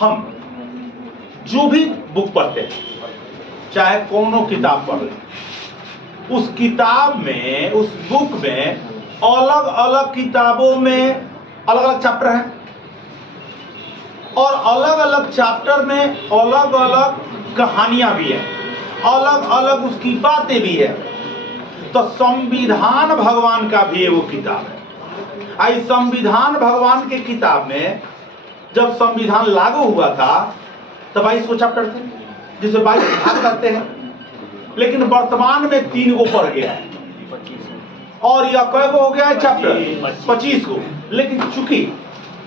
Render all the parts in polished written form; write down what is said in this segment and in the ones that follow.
हम जो भी बुक पढ़ते हैं, चाहे कोनो किताब पढ़ लें, उस किताब में, उस बुक में अलग अलग किताबों में अलग अलग चैप्टर हैं और अलग अलग चैप्टर में अलग अलग कहानियां भी हैं, अलग अलग उसकी बातें भी है। तो संविधान भगवान का भी वो किताब है। आई संविधान भगवान के किताब में जब संविधान लागू हुआ था तब 22 चैप्टर थे, जिसे 22 भाग करते हैं, लेकिन वर्तमान में 3 गो पड़ गया है और यह कई गो हो गया है चैप्टर 25 को। लेकिन चूंकि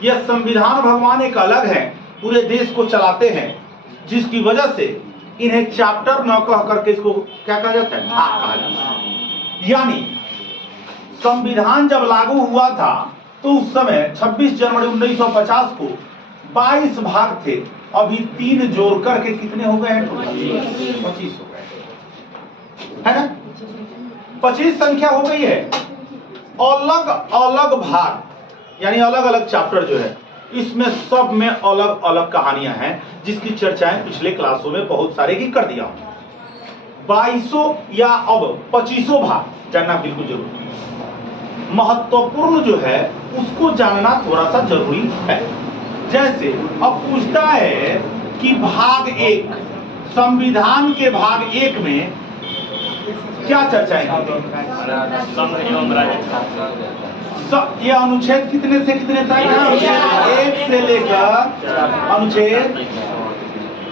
यह संविधान भगवान एक अलग है, पूरे देश को चलाते हैं, जिसकी वजह से इन्हें चैप्टर न कह करके इसको क्या कहा जाता है, भाग कहा जाता है। यानी संविधान जब लागू हुआ था तो उस समय 26 जनवरी 1950 को 22 भाग थे, अभी 3 जोड़ करके कितने हो गए हैं? 25 हो गए, है ना? 25 संख्या हो गई है। अलग अलग भाग यानी अलग अलग चैप्टर जो है, इसमें सब में अलग अलग कहानियां हैं, जिसकी चर्चाएं पिछले क्लासों में बहुत सारे की कर दिया। 22 या अब 25 भाग जानना बिल्कुल जरूरी है। महत्वपूर्ण जो है उसको जानना थोड़ा सा जरूरी है। जैसे अब पूछता है कि भाग 1, संविधान के भाग 1 में क्या चर्चाएं होती हैं? ये अनुच्छेद कितने से कितने तक है? अनुच्छेद 1 से लेकर अनुच्छेद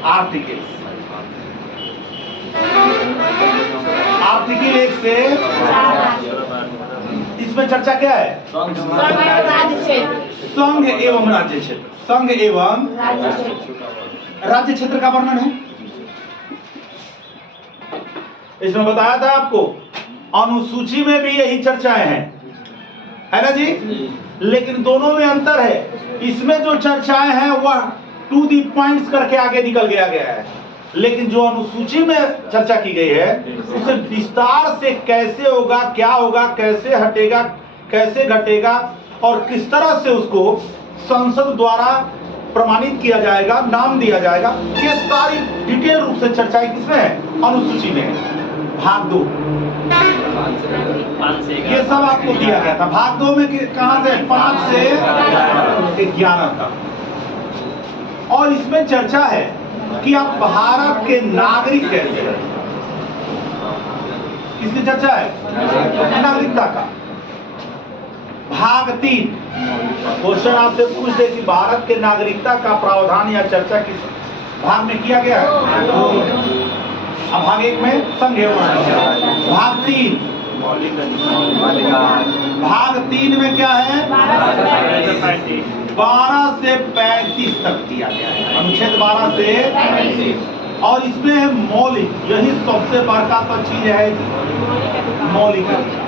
आर्टिकल 1 से इसमें चर्चा क्या है? संघ एवं राज्य क्षेत्र। संघ एवं राज्य क्षेत्र का वर्णन है। इसमें बताया था आपको, अनुसूची में भी यही चर्चाएं हैं, है ना जी? लेकिन दोनों में अंतर है। इसमें जो चर्चाएं हैं वह टू दी पॉइंट्स करके आगे निकल गया है, लेकिन जो अनुसूची में चर्चा की गई है उसे विस्तार से कैसे होगा, क्या होगा, कैसे हटेगा, कैसे घटेगा और किस तरह से उसको संसद द्वारा प्रमाणित किया जाएगा, नाम दिया जाएगा, ये सारी डिटेल रूप से चर्चाएं किसमें है? अनुसूची में है। भाग 2 ये सब आपको दिया गया था। भाग 2 में कहां से? 5 से 11 तक। और इसमें चर्चा है कि आप भारत के नागरिक कैसे हैं। किसकी चर्चा है? नागरिकता का। भाग 3 क्वेश्चन आपसे पूछ दे कि भारत के नागरिकता का प्रावधान या चर्चा किस भाग में किया गया है? अब भाग 1 में संघ एवं राज्य। भाग 3 भाग 3 में क्या है? 12 से 35 तक दिया गया है, अनुच्छेद 12 से 35। और इसमें है मौलिक, यही सबसे बड़का तो चीज है, मौलिक अधिकार।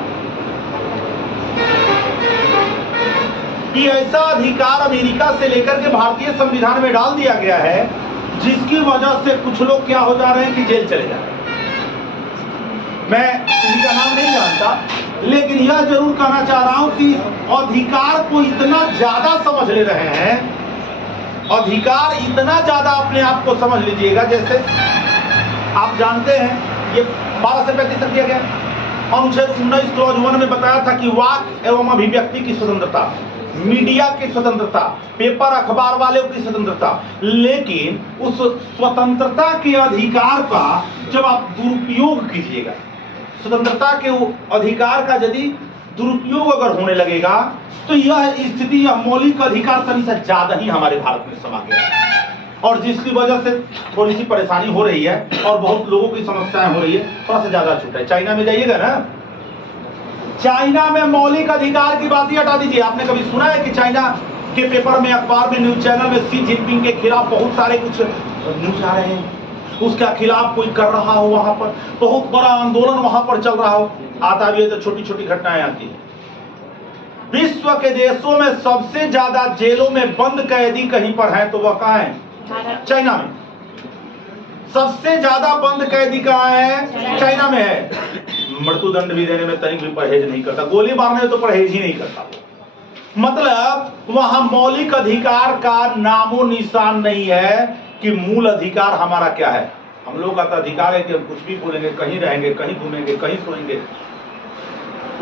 कि ऐसा अधिकार अमेरिका से लेकर के भारतीय संविधान में डाल दिया गया है, जिसकी वजह से कुछ लोग क्या हो जा रहे हैं कि जेल चले जा रहे हैं। मैं किसी का नाम नहीं जानता, लेकिन यह जरूर कहना चाह रहा हूं कि अधिकार को इतना ज्यादा समझ ले रहे हैं, अधिकार इतना ज्यादा अपने आप को समझ लीजिएगा। जैसे आप जानते हैं ये 12 से 35 तक दिया गया। अनुच्छेद 19 क्लॉज 1 में बताया था कि वाक एवं अभिव्यक्ति की स्वतंत्रता, मीडिया की स्वतंत्रता, पेपर अखबार वालों की स्वतंत्रता, लेकिन उस स्वतंत्रता के अधिकार का जब आप दुरुपयोग कीजिएगा, स्वतंत्रता के अधिकार का यदि दुरुपयोग अगर होने लगेगा तो यह स्थिति, यह मौलिक अधिकार सभी से ज्यादा ही हमारे भारत में समा गया है, और जिसकी वजह से थोड़ी सी परेशानी हो रही है और बहुत लोगों की समस्याएं हो रही है। थोड़ा सा ज्यादा छूटा है। चाइना में जाइएगा ना, चाइना में मौलिक अधिकार की बात ही हटा दीजिए। आपने कभी सुना है कि चाइना के पेपर में, अखबार में, न्यूज चैनल में शी जिनपिंग के खिलाफ बहुत सारे कुछ न्यूज आ रहे हैं, उसका खिलाफ कोई कर रहा हो, वहां पर बहुत बड़ा आंदोलन वहां पर चल रहा हो? आता भी है तो छोटी छोटी घटनाएं आती है। विश्व के देशों में सबसे ज्यादा जेलों में बंद कैदी कहीं पर है तो वह कहाँ है? चाइना में। सबसे ज्यादा बंद कैदी कहाँ है? चाइना में है। मृत्युदंड भी देने में तनिक भी परहेज नहीं करता, गोली मारने में तो परहेज ही नहीं करता। मतलब वहां मौलिक अधिकार का नामो निशान नहीं है कि मूल अधिकार हमारा क्या है। हम लोग का तो अधिकार है कि हम कुछ भी बोलेंगे, कहीं रहेंगे, कहीं घूमेंगे, कहीं सोएंगे।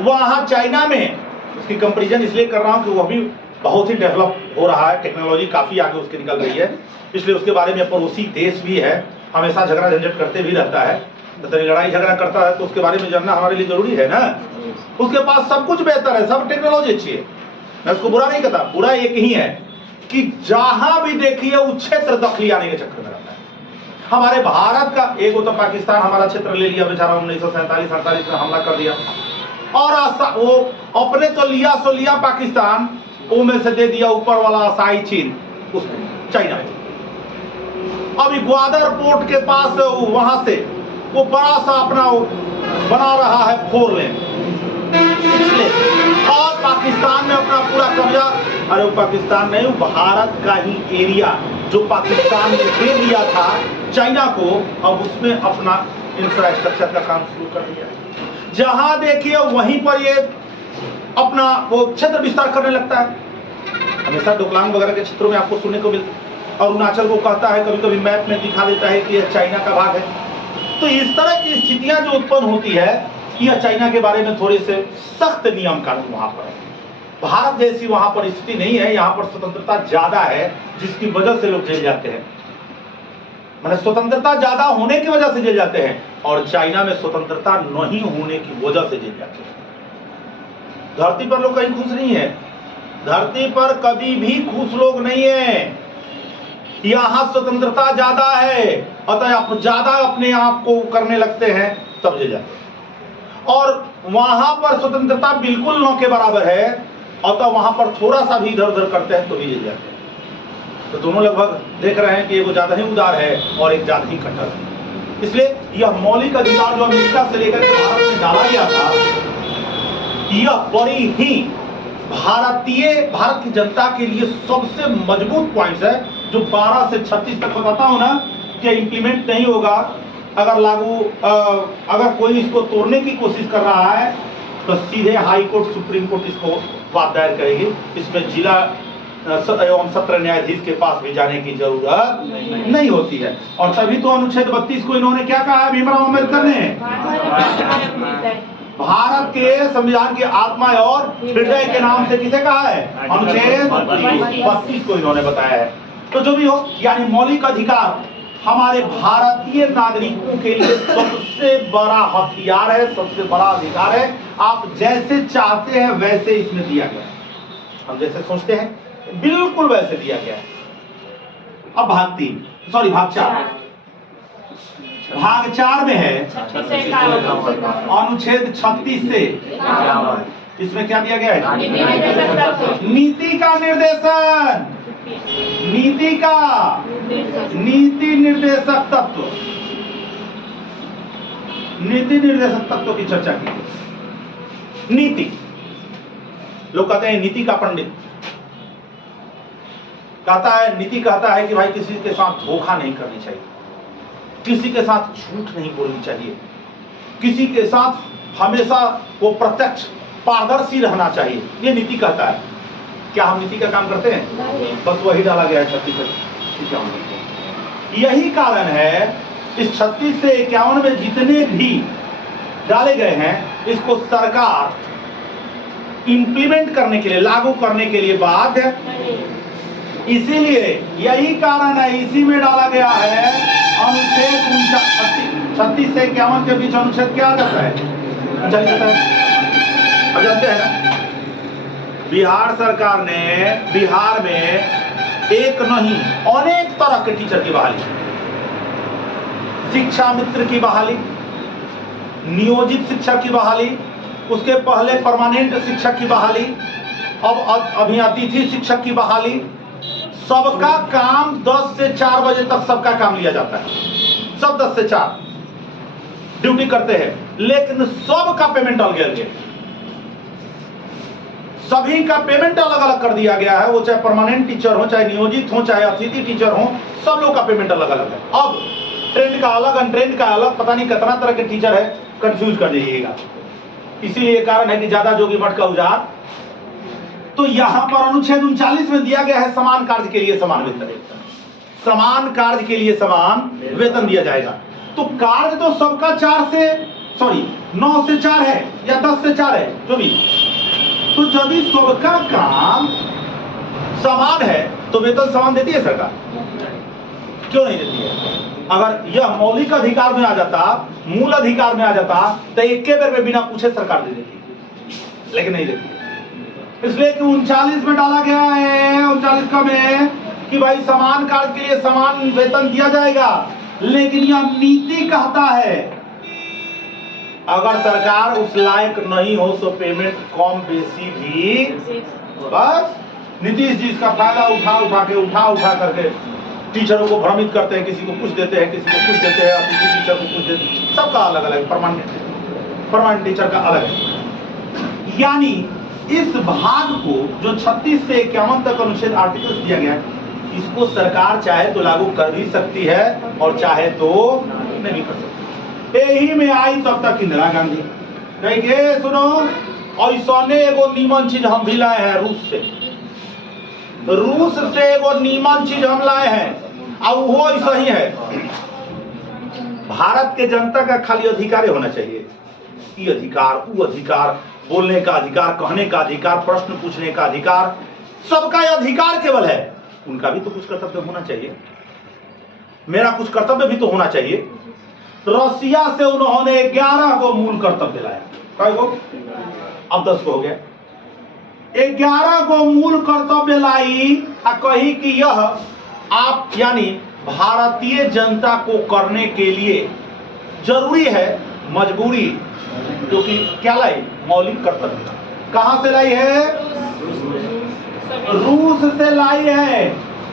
वहां चाइना में, उसकी कंपैरिजन इसलिए कर रहा हूं कि वह भी बहुत ही डेवलप हो रहा है, टेक्नोलॉजी काफी आगे उसकी निकल रही है, इसलिए उसके बारे में पड़ोसी देश भी है, हमेशा झगड़ा झंझट करते भी रहता है, तो लड़ाई झगड़ा करता है, तो उसके बारे में जानना हमारे लिए जरूरी है ना। उसके पास सब कुछ बेहतर है, सब टेक्नोलॉजी अच्छी है, मैं उसको बुरा नहीं कहता। बुरा एक ही है कि जहां भी देखिए वो क्षेत्र दखली आने के चक्कर में रहता है। हमारे भारत का एक तो पाकिस्तान हमारा क्षेत्र ले लिया बेचारा, 1947-48 में हमला कर दिया, और वो अपने तो लिया सो लिया पाकिस्तान, वो में से दे दिया ऊपर वाला असाई चीन, उसको चाइना। अभी ग्वादर पोर्ट के पास वहां से वो बड़ा सा अपना बना रहा है 4 लेन, और पाकिस्तान में अपना पूरा कब्जा। अरे वो पाकिस्तान नहीं, वो भारत का ही एरिया जो पाकिस्तान ने दे दिया था चाइना को, अब उसमें अपना इंफ्रास्ट्रक्चर का काम शुरू कर दिया। जहां देखिए वहीं पर ये अपना वो क्षेत्र विस्तार करने लगता है। हमेशा डोकलाम वगैरह के क्षेत्रों में आपको सुनने को मिलता है, और अरुणाचल को कहता है, कभी कभी मैप में दिखा देता है कि यह चाइना का भाग है। तो इस तरह की स्थितियां जो उत्पन्न होती है, यह चाइना के बारे में थोड़े से सख्त नियम कानून वहां पर है। भारत जैसी वहां पर स्थिति नहीं है, यहाँ पर स्वतंत्रता ज्यादा है, जिसकी वजह से लोग जेल जाते हैं। मतलब स्वतंत्रता ज्यादा होने की वजह से जेल जाते हैं, और चाइना में स्वतंत्रता नहीं होने की वजह से जेल जाते हैं। धरती पर लोग कहीं खुश नहीं है, धरती पर कभी भी खुश लोग नहीं है। यहां स्वतंत्रता ज्यादा है, अतः आप ज्यादा अपने आप को करने लगते हैं, तब जेल जाते हैं। और वहां पर स्वतंत्रता बिल्कुल न के बराबर है, अतः वहां पर थोड़ा सा भी इधर उधर करते हैं तो भी जेल जाते हैं। तो दोनों लगभग देख रहे हैं कि एक ज्यादा ही उदार है और एक ज्यादा ही कट्टर है। इसलिए यह मौलिक अधिकार जो अमेरिका से लेकर के भारत में डाला गया था, यह बड़ी ही भारत की जनता के लिए सबसे मजबूत पॉइंट्स है, जो 12 से 36 तक बताता हूं ना कि इम्प्लीमेंट नहीं होगा। अगर अगर कोई इसको तोड़ने की कोशिश कर रहा है तो सीधे हाई कोर्ट, सुप्रीम कोर्ट इसको बात दायर करेगी। इसमें जिला एवं सत्र न्यायाधीश के पास भी जाने की जरूरत नहीं होती है। और तभी तो अनुच्छेद 32 को इन्होंने क्या कहा है, भीमराव अम्बेडकर ने, भारत के संविधान की आत्मा और हृदय के नाम से किसे कहा है, अनुच्छेद 32 को इन्होंने बताया है। तो जो भी हो, यानी मौलिक अधिकार हमारे भारतीय नागरिकों के लिए सबसे बड़ा हथियार है, सबसे बड़ा अधिकार है। आप जैसे चाहते हैं वैसे इसमें दिया गया है, हम जैसे सोचते हैं बिल्कुल वैसे दिया गया है। अब भाग 4 में है अनुच्छेद 36 से, इसमें क्या दिया गया है, नीति का निर्देशन, नीति निर्देशक तत्व, नीति निर्देशक तत्व की चर्चा की। नीति, लोग कहते हैं नीति का पंडित कहता है, नीति कहता है कि भाई किसी के साथ धोखा नहीं करनी चाहिए, किसी के साथ झूठ नहीं बोलनी चाहिए, किसी के साथ हमेशा वो प्रत्यक्ष पारदर्शी रहना चाहिए, ये नीति कहता है। क्या हम नीति का काम करते हैं? बस वही डाला गया है 36 से। यही कारण है इस 36 से 51 में जितने भी डाले गए हैं, इसको सरकार इंप्लीमेंट करने के लिए, लागू करने के लिए बाध्य है। इसीलिए यही कारण है, इसी में डाला गया है अनुच्छेद 36 से 51 के बीच अनुच्छेद क्या आ जाता है, अब जानते हैं ना। बिहार सरकार ने बिहार में एक नहीं अनेक तरह के टीचर की बहाली, शिक्षा मित्र की बहाली, नियोजित शिक्षक की बहाली, उसके पहले परमानेंट शिक्षक की बहाली, अब अभी अतिथि शिक्षक की बहाली। सबका काम 10 से 4 बजे तक सबका काम लिया जाता है, सब 10 से 4 ड्यूटी करते हैं, लेकिन सबका पेमेंट अलग अलग है, सभी का पेमेंट अलग अलग कर दिया गया है। वो चाहे परमानेंट टीचर हो, चाहे नियोजित हो, चाहे अतिथि टीचर हो, सब लोग का पेमेंट अलग अलग है। अब ट्रेंड का अलग, अनट्रेंड का अलग, पता नहीं कितना तरह के टीचर है, कंफ्यूज कर दीजिएगा। इसीलिए कारण है कि ज्यादा जोगी मठ का उजाड़ तो यहां पर अनुच्छेद 39 में दिया गया है समान कार्य के लिए समान वेतन, समान कार्य के लिए समान वेतन दिया जाएगा। तो कार्य तो सबका 9 से 4 है या 10 से 4 है, जो भी। तो यदि सबका काम समान है तो वेतन समान देती है सरकार? क्यों नहीं देती है? अगर यह मौलिक अधिकार में आ जाता, मूल अधिकार में आ जाता, तो एक के बेर में बिना पूछे सरकार दे देती, लेकिन नहीं देती। इसलिए कि 39 में डाला गया है, 39 का में, कि भाई समान कार्य के लिए समान वेतन दिया जाएगा, लेकिन यह नीति कहता है अगर सरकार उस लायक नहीं हो तो पेमेंट कम बेसी भी, बस नीतीश जी इसका फायदा उठा करके टीचरों को भ्रमित करते हैं, किसी को कुछ देते हैं, किसी को कुछ देते हैं, किसी टीचर को कुछ देते हैं, सबका अलग अलग, परमानेंट टीचर का अलग है। यानी इस भाग को जो 36 से 51 तक अनुच्छेद आर्टिकल्स दिया गया है, इसको सरकार चाहे तो लागू कर भी सकती है और चाहे तो नहीं कर सकती। यही में आई तब तक इंदिरा गांधी कहे सुनो, ऐसने एगो नीमन चीज हम भी लाए हैं रूस से एगो नीमन चीज हम लाए हैं, और वो ऐसा ही है। भारत के जनता का खाली अधिकार होना चाहिए, ये अधिकार, वो अधिकार, बोलने का अधिकार, कहने का अधिकार, प्रश्न पूछने का अधिकार, सबका अधिकार केवल है। उनका भी तो कुछ कर्तव्य होना चाहिए, मेरा कुछ कर्तव्य भी तो होना चाहिए। रसिया से उन्होंने 11 को मूल कर्तव्य लाया, कई गो? अब 10 को हो गया। 11 को मूल कर्तव्य लाई और कही कि यह आप यानी भारतीय जनता को करने के लिए जरूरी है, मजबूरी, क्योंकि क्या लाई? मौलिक कर्तव्य। कहां से लाई है? रूस से लाई है।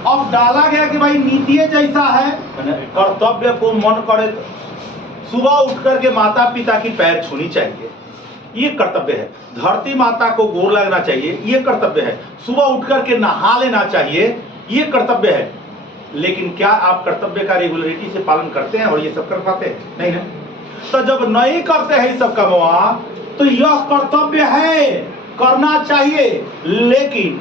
अब डाला गया कि भाई नीति जैसा है, कर्तव्य को मन करे सुबह उठ करके माता पिता की पैर छूनी चाहिए, ये कर्तव्य है। धरती माता को गोर लगना चाहिए, ये कर्तव्य है। सुबह उठ करके नहा लेना चाहिए, ये कर्तव्य है। लेकिन क्या आप कर्तव्य का रेगुलरिटी से पालन करते हैं और ये सब कर पाते हैं? नहीं ना। तो जब नहीं करते हैं सब का मुआ, तो यह कर्तव्य है, करना चाहिए, लेकिन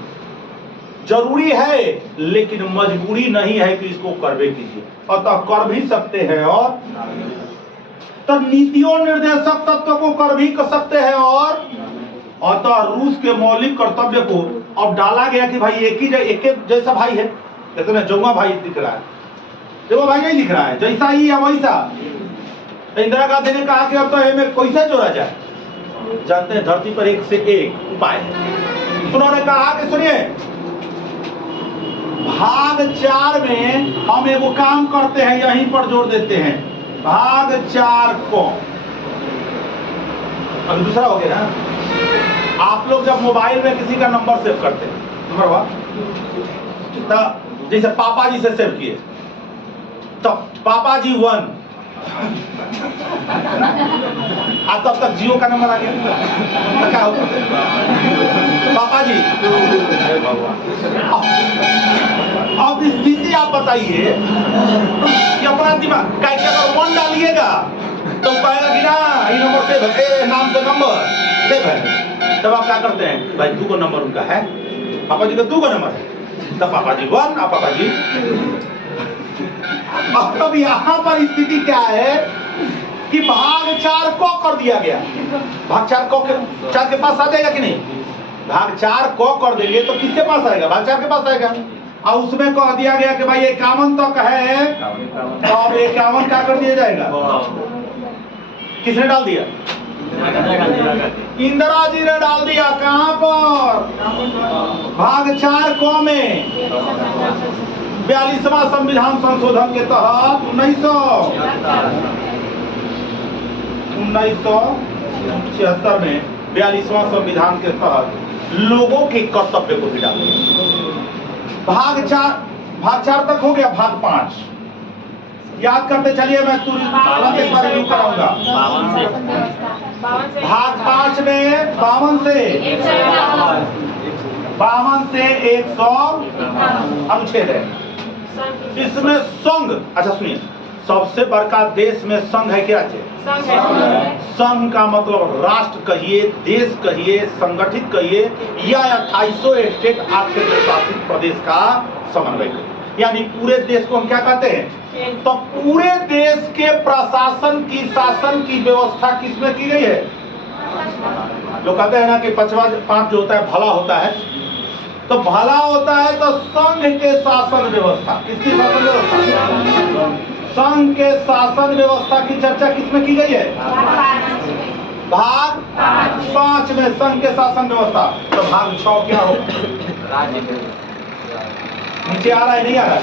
जरूरी है, लेकिन मजबूरी नहीं है कि इसको करवे कीजिए। अतः कर भी सकते हैं और तो नीतियों निर्देशक तत्व को कर भी कर सकते हैं। और अतः रूस के मौलिक कर्तव्य को अब डाला गया कि भाई एक जैसा भाई है, जैसे ना जोगा भाई दिख रहा है, देखो भाई नहीं दिख रहा है, जैसा ही है वैसा। इंदिरा गांधी ने कहा कि अब तो हमें कैसे जोड़ा जाए? जानते हैं धरती पर एक से एक उपाय है। उन्होंने कहा कि सुनिए, भाग 4 में हम एगो काम करते हैं, यहीं पर जोड़ देते हैं। भाग 4 को अब दूसरा हो गया ना। आप लोग जब मोबाइल में किसी का नंबर सेव करते हैं, नंबर हुआ तो जैसे पापा जी से सेव किए, तो पापा जी 1, तब तक जियो का नंबर आ गया, तो क्या होगा? पापा जी। अब स्थिति आप बताइए कि अपना दिमाग कैसे, अगर 1 डालिएगा तो कहेगा कि ना ये नंबर सेव है, नाम से नंबर सेव है। तब आप क्या करते हैं? भाई 2 को नंबर उनका है, पापा जी का 2 का नंबर है, तब पापा जी 1 और पापा जी। अब यहाँ पर स्थिति क्या है कि भाग 4 को कर दिया गया। भाग 4 के पास आ जाएगा कि नहीं? भाग 4 को कर देंगे तो किसके पास आएगा? भाग 4 के पास आएगा। और उसमें कह दिया गया कि भाई 51 तक है, तो अब 51 क्या कर दिया जाएगा? किसने डाल दिया? इंदिरा जी ने डाल दिया। कहां पर? भाग 4 को में 42वां संविधान संशोधन के तहत 1976 में 42वां संविधान के तहत लोगों के कर्तव्य को भी डाल दिया। भाग 4 तक हो गया। भाग 5 याद करते चलिए, मैं तुरंत एक बार रिव्यू कराऊंगा। भाग 5 में 52 से 100 अनुच्छेद है। इसमें संघ, अच्छा सुनिए, सबसे बड़का देश में संघ है क्या राज्य? संघ का मतलब राष्ट्र कहिए, देश कहिए, संगठित कहिए या 2800 स्टेट आज केंद्र शासित प्रदेश का समन्वय कहिए, यानी पूरे देश को हम क्या कहते हैं? तो पूरे देश के प्रशासन की, शासन की व्यवस्था किसमें की गई है? लोग कहते हैं ना कि 5 जो होता है भला होता है, तो भला होता है तो संघ के शासन व्यवस्था। किसकी शासन व्यवस्था? संघ के शासन व्यवस्था की चर्चा किसमें की गई है? भाग 5 में संघ के शासन व्यवस्था। तो भाग 6 क्या हो? नीचे आ रहा है, नहीं आ रहा है?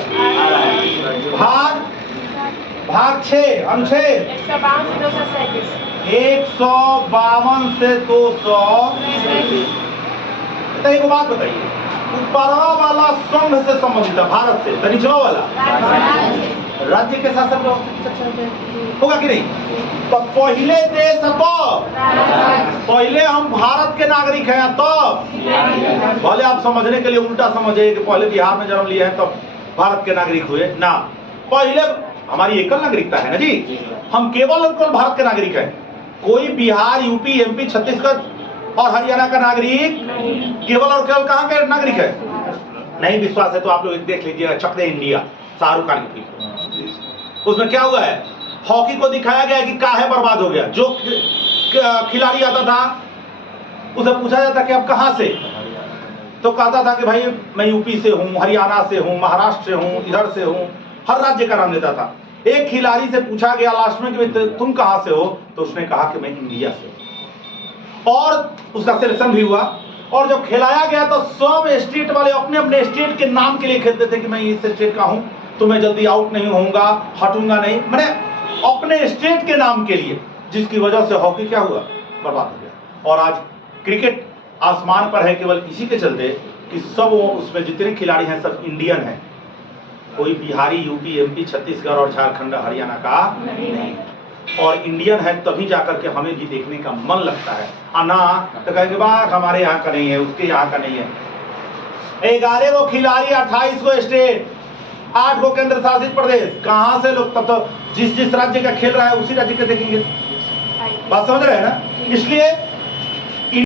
भाग 6 अनुच्छेद 152 से 200। तो एक बात बताइए, ऊपरवा वाला संघ से संबंधित है, भारत से, तो निचवा वाला राज्य के शासन व्यवस्था की चर्चा होगा कि नहीं? तो पहले देश तो पहले हम भारत के नागरिक हैं, तो भले आप समझने के लिए उल्टा समझे कि पहले बिहार में जन्म लिए हैं तो भारत के नागरिक हुए ना, पहले हमारी एकल नागरिकता है ना जी, हम केवल और केवल भारत के नागरिक हैं। कोई बिहार, यूपी, एमपी, छत्तीसगढ़ और हरियाणा का नागरिक केवल और केवल कहाँ के नागरिक है? नहीं विश्वास है तो आप लोग देख लीजिएगा चक दे इंडिया, शाहरुख खान की फिल्म। उसमें क्या हुआ है? हॉकी को दिखाया गया कि काहे बर्बाद हो गया। जो खिलाड़ी आता था उसे पूछा जाता कि आप कहाँ से, तो कहता था कि भाई मैं यूपी से हूँ, हरियाणा से हूँ, महाराष्ट्र से हूँ, इधर से हूँ, हर राज्य का नाम लेता था। एक खिलाड़ी से पूछा गया लास्ट में कि तुम कहाँ से हो, तो उसने कहा कि मैं इंडिया से हूँ, और उसका सिलेक्शन भी हुआ। और जब खिलाया गया तो सब स्टेट वाले अपने अपने स्टेट के नाम के लिए खेलते थे कि मैं इस स्टेट का हूँ, तो मैं जल्दी आउट नहीं होऊंगा, हटूंगा नहीं, मैंने अपने स्टेट के नाम के लिए, जिसकी वजह से हॉकी क्या हुआ? बर्बाद हो गया। और आज क्रिकेट आसमान पर है केवल इसी के चलते कि सब उसमें जितने खिलाड़ी हैं सब इंडियन हैं, कोई बिहारी, यूपी, एमपी, छत्तीसगढ़ और झारखंड, हरियाणा का नहीं। और इंडियन है तभी जाकर के हमें भी देखने का मन लगता है, ना तो कहेंगे बात हमारे यहाँ का नहीं है, उसके यहाँ का नहीं है। 11 गो खिलाड़ी, 28 गो स्टेट, 8 गो केंद्र शासित प्रदेश, कहाँ से लोग? तब तो जिस जिस राज्य का खेल रहा है उसी राज्य के देखेंगे। बात समझ रहे हैं ना? इसलिए